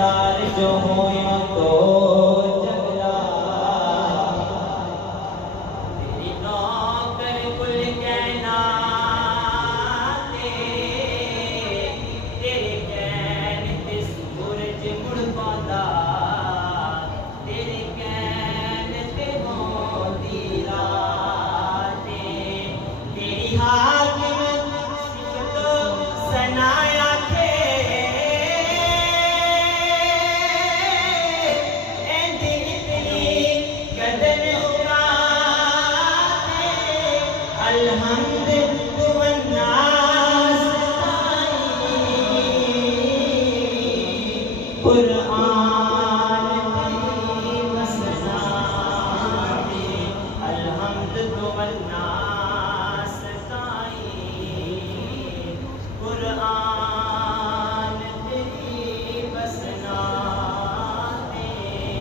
سردار جو ہویا تو جگلا تیری نوکر کل کائنات تیرے کہن تے سورج مڑ پاتا تیرے کہن تے موتی رات تیری حاکم صفت ثنایا الحمد والناس قرآن